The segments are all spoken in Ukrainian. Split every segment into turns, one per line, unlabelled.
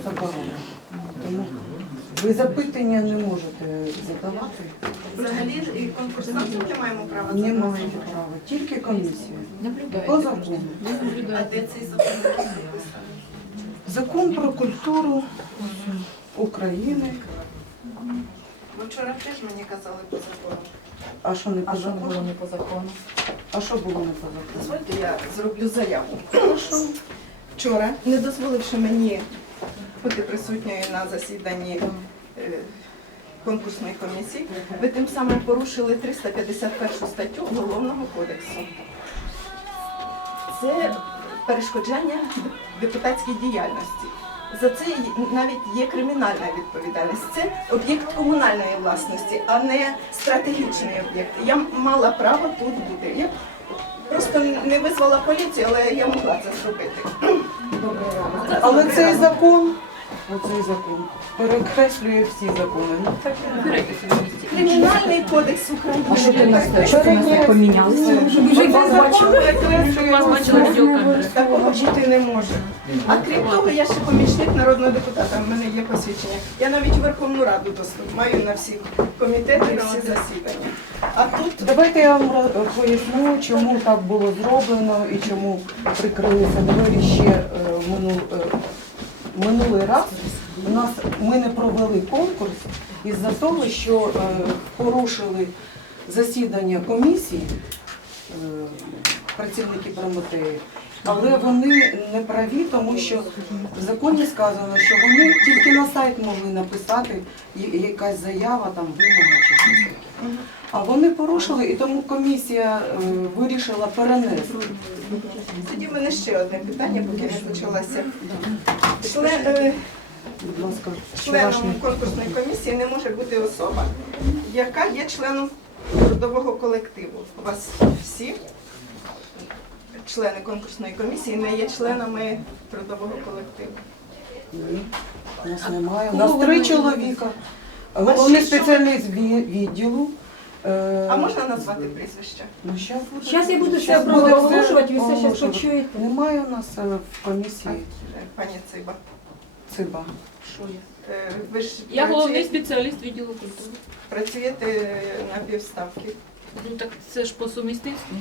заборонено. Тому ви запитання не можете задавати.
Взагалі і конкурсантів не маємо права
Не
задавати.
маєте права, тільки комісія.
Наблюдайте.
По закону.
А де цей закон написаний?
Закон про культуру України.
Ви вчора теж мені казали по закону.
А що не по
А що не було
закону?
не по закону?
А що було не по закону?
Дозвольте, я зроблю заяву. Прошу. Вчора, не дозволивши мені бути присутньою на засіданні конкурсної комісії, ви тим самим порушили 351 статтю Уголовного кодексу. Це перешкоджання депутатській діяльності. За це навіть є кримінальна відповідальність. Це об'єкт комунальної власності, а не стратегічний об'єкт. Я мала право тут бути. Я просто не визвала поліцію, але я могла це зробити.
Але цей закон, оцей закон перекреслює всі закони. Ну, так
Кримінальний кодекс України.
А що ти нас не помінялися? Щоб вже
Цей
вас
закон
бачили.
перекреслює
Вас бачили
все.
відеокамери.
Такого бути не може. А крім того, я ще помічник народного депутата, в мене є посвідчення. Я навіть у Верховну Раду доступ маю на всі комітети і всі засідання. А тут
Давайте я вам поясню, чому так було зроблено і чому прикрилися двері ще минулий раз. Ми не провели конкурс із-за того, що порушили засідання комісії працівники Прометеї, але вони не праві, тому що в законі сказано, що вони тільки на сайт могли написати якась заява, там вимога чи щось таке. А вони порушили, і тому комісія вирішила перенести.
тоді в мене ще одне питання, поки не почалася.
Будь ласка,
Членом
вчорашній.
конкурсної комісії не може бути особа, яка є членом трудового колективу. У вас всі члени конкурсної комісії не є членами трудового колективу.
Ні, у нас немає. У нас 3 чоловіка. Головний спеціаліст відділу.
А можна назвати прізвище?
Ну,
Зараз я буду
щас
все
буде
проголошувати, ви все зараз
оголошувати.
почуєте.
Немає у нас в комісії
Пані Циба.
циба.
Ви ж
Я головний спеціаліст відділу культури.
працюєте на півставки.
Ну так це ж по сумісництву.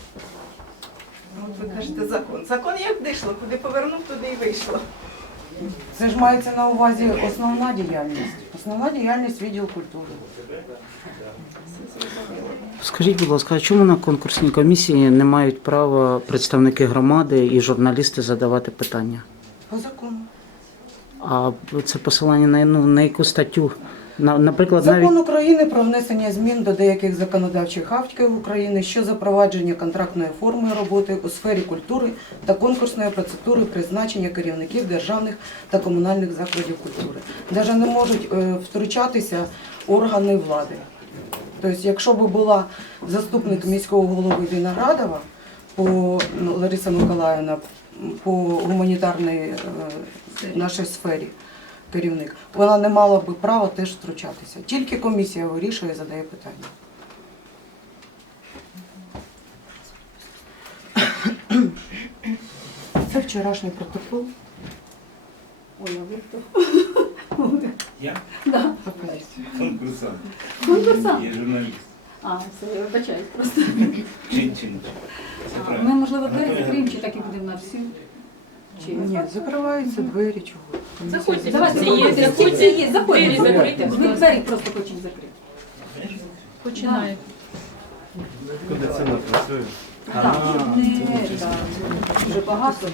От ви кажете закон. Закон як вийшло, куди повернув, туди і вийшло.
Це ж мається на увазі основна діяльність. Основна діяльність відділу культури.
Все зрозуміло.
Скажіть, будь ласка, а чому на конкурсній комісії не мають права представники громади і журналісти задавати питання?
По закону.
А це посилання на яку статтю? Наприклад,
Закон
навіть
України про внесення змін до деяких законодавчих актів України що запровадження контрактної форми роботи у сфері культури та конкурсної процедури призначення керівників державних та комунальних закладів культури. Навіть не можуть втручатися органи влади. Тобто, якщо б була заступник міського голови Виноградова Лариса Миколаївна по гуманітарній нашій сфері, керівник, вона не мала б права теж втручатися. Тільки комісія вирішує і задає питання. Це вчорашній протокол.
Ой, а ви хто?
Я
Да.
конкурсант,
Конкурсант?
я журналіст.
А, все, я вибачаюсь просто.
Чин. Це
Ми,
правильно.
можливо, двері закриємо, чи так і будемо на всю? Чи...
Ні, закриваються двері, чого.
Заходьте,
Давайте,
всі є,
заходьте,
заходьте.
всі є, заходьте,
Двері закриті,
заходьте.
будь
Ми
ласка.
двері просто хочемо закрити.
Починаємо.
Куди ціна працює?
Так, щоб не так, дуже багато.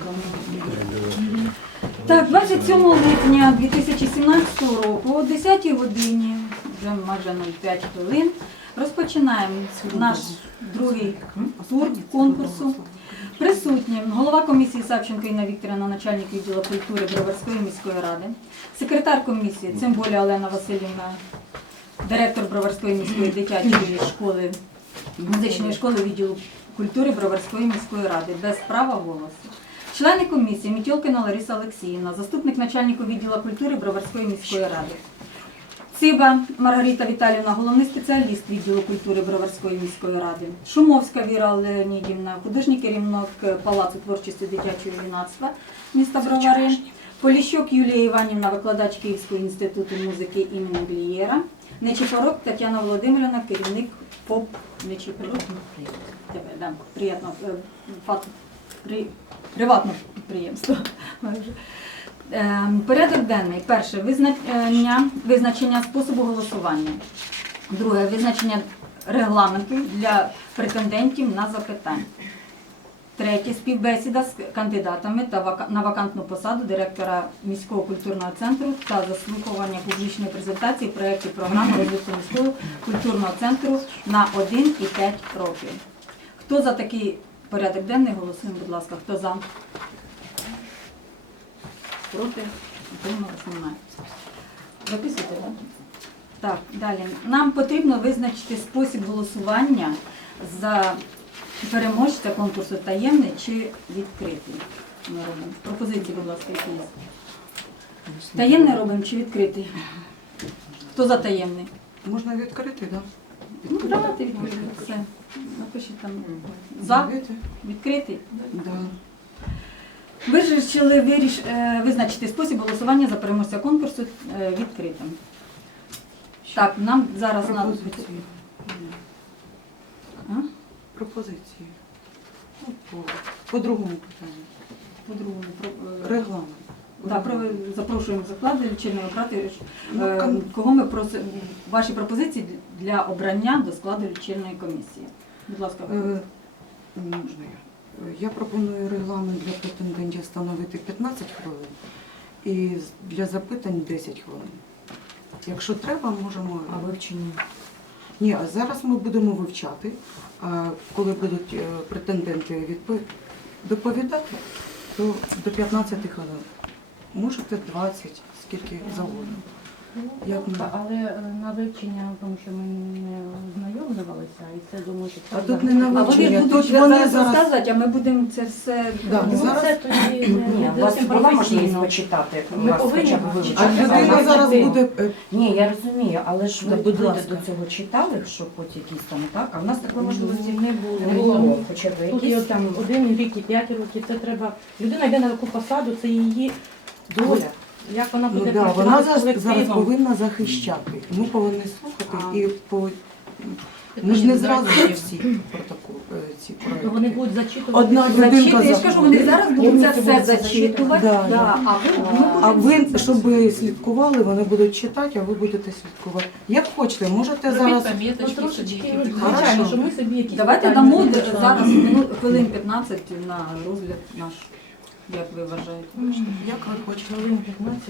Так, 27 липня 2017 року о 10 годині, вже майже 05 хвилин, розпочинаємо наш другий тур конкурсу. Присутні голова комісії Савченко Інна Вікторівна, начальник відділу культури Броварської міської ради, секретар комісії Цимболя Олена Васильівна, директор Броварської міської дитячої школи, музичної школи відділу культури Броварської міської ради, без права голосу. Члени комісії Мітьолкіна Лариса Олексіївна, заступник начальника відділу культури Броварської міської ради. Циба Маргарита Віталіївна, головний спеціаліст відділу культури Броварської міської ради. Шумовська Віра Леонідівна, художній керівник Палацу творчості дитячого юнацтва міста Бровари. Поліщук Юлія Іванівна, викладач Київського інституту музики імені Глієра. Нечипорук Тетяна Володимирівна, керівник ФОП Нечипорук. Да, приємно, приватного підприємства. Порядок денний. Перше. Визначення способу голосування. Друге. Визначення регламенту для претендентів на запитання. Третє. Співбесіда з кандидатами на вакантну посаду директора міського культурного центру та заслуховування публічної презентації проєктів програми розвитку міського культурного центру на 1 і 5 років. Хто за такий порядок денний? Голосуємо, будь ласка. Хто за? Проти? Утрималось? Немає. Записуйте, так? Так, далі. Нам потрібно визначити спосіб голосування за переможця конкурсу таємний чи відкритий. Ми робимо. Пропозиції, будь ласка, які є. Таємний робимо чи відкритий? Хто за таємний?
Можна відкрити, так?
Ну, давайте відкрити. Все. Напишіть там. За? Відкритий?
Да.
Вирішили визначити спосіб голосування за переможця конкурсу відкритим. Так, нам зараз
Пропозиції.
А?
Пропозиції. Ну, по другому питанню.
По-другому.
Регламент.
Запрошуємо заклади лічильної обрати.
Ну,
Кого ми просимо? Ваші пропозиції для обрання до складу лічильної комісії. Будь ласка.
Можна я? Я пропоную регламент для претендентів встановити 15 хвилин і для запитань 10 хвилин. Якщо треба, можемо...
А вивчення?
Ні, а зараз ми будемо вивчати, а коли будуть претенденти доповідати, то до 15 хвилин. Можете 20, скільки завгодно. Як ми?
Але на вивчення, тому що ми не ознайомлювалися, і це думаю, що
А тут не на
А вони
вивчення,
будуть
тут вони
зараз
зараз...
розказувати, а ми будемо це все...
Да,
Ну,
зараз-
це тоді
Ні, у вас
зовсім
була можливість
професійно.
почитати, у
Ми
вас
повинні
хоча б
вивчити.
вивчити.
А людина
Але
зараз
ти-
буде...
Ні, я розумію, але ж ви
Будь
будете
ласка.
до цього читали, що хоч якісь там, так? А в нас такої можливості
не
не
було.
було. Хоча б
Тут є
якісь...
там 1 рік і 5 років, це треба. Людина йде на таку посаду, це її доля. Як вона
Ну,
буде
да,
працювати
вона
з
зараз
колективом.
повинна захищати. Ми повинні слухати і по... Ми ж не зразу всі протоколи, ці
То вони
проекти.
будуть зачитувати.
Одна
всі.
людинка
Я ж кажу, вони зараз будуть це все зачитувати,
Да,
да,
да.
а ви
А ви, щоб ви слідкували, вони будуть читати, а ви будете слідкувати. Як хочете, можете
Робіть
зараз...
Ну,
пам'яточки собі.
трошечки,
які
звичайно,
Хорошо.
що ми собі якісь
Давайте
питання
дамо
вирішимо.
зараз хвилин 15 на розгляд наш, як ви вважаєте.
Як ви хочете?
Хвилин 15.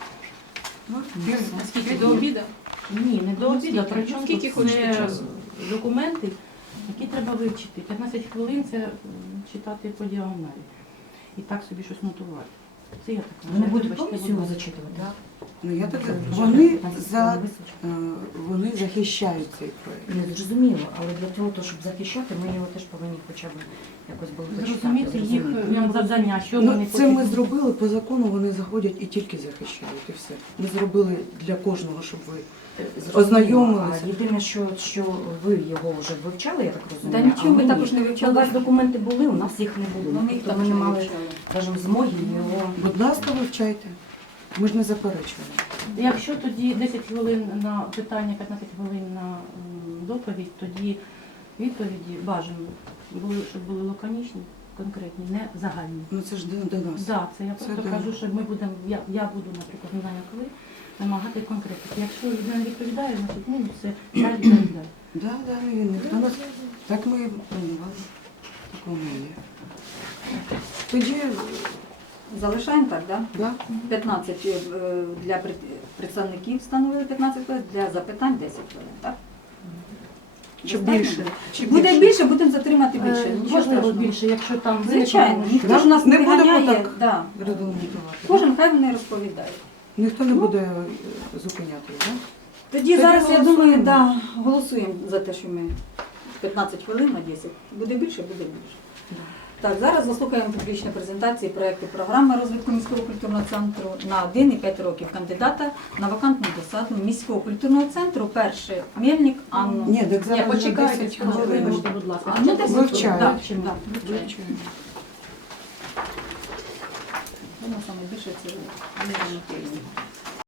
А скільки до обіду?
Ні, не до обіду. Причому
Скільки
тут
хочете
це
часу?
документи, які треба вивчити. 15 хвилин це читати по діагоналі. І так собі щось нотувати. Це я так
Вони
вважаю.
будуть
Бачите,
повністю
будь
його
ласка.
зачитувати, так?
Ну, я так...
Вже
Вони,
15
за...
хвилин вистачить.
вони захищають цей проект.
Ні, зрозуміло, але для того, щоб захищати, ми його теж повинні хоча б якось було почитати.
Зрозуміти їх завдання, що
Ну,
вони
це ми
хочуть.
зробили, по закону вони заходять і тільки захищають, і все. Ми зробили для кожного, щоб ви
Зрозуміло.
ознайомилися.
А єдине, що ви його вже вивчали, я так розумію.
Та нічого
а
ми
ні.
також не вивчали.
У вас документи були, у нас їх не було.
Ну, ми їх
Тобто
також
ми не
не
мали,
вивчали.
скажімо, змоги його.
Будь ласка, вивчайте. Ми ж не заперечуємо.
Якщо тоді 10 хвилин на питання, 15 хвилин на доповідь, тоді відповіді бажано, щоб були лаконічні, конкретні, не загальні.
Ну це ж до нас.
Так, це я
Це
просто
да.
кажу, що ми будемо, я буду, наприклад, не знаю, коли, вимагати конкретики. Якщо людина відповідає, значить, ну, це далі.
Да, да, і ніхто нас... Так ми і планували. Так воно і є. Тоді,
Залишаємо так, так?
да,
15 для представників встановили 15 хвилин, для запитань 10 хвилин, так?
чи
Достатньо?
більше. Чи
Буде більше, будемо затримати більше. Нічого
Можливо,
страшного.
більше, якщо там
Звичайно,
виникне,
ніхто
Да?
ж нас
Не
не
будемо
ганяє.
так.
Да.
Регламентувати.
Кожен хай вони розповідає.
Ніхто не буде зупиняти, так?
Тоді зараз, я
голосуємо.
думаю, да, голосуємо за те, що ми 15 хвилин на 10. Буде більше, буде більше. Так, зараз заслухаємо публічні презентації проєкту програми розвитку міського культурного центру на 1 і 5 років кандидата на вакантну посаду міського культурного центру. Перший Мельник Анну.
Ні, так зараз вже
почекайте,
10 хвилин.
вибачте, будь ласка.
А, ну, 10
Вивчаю.
Да,
Вивчимо.
да.
Вивчаємо.
саме більше це Олега Матвіївна.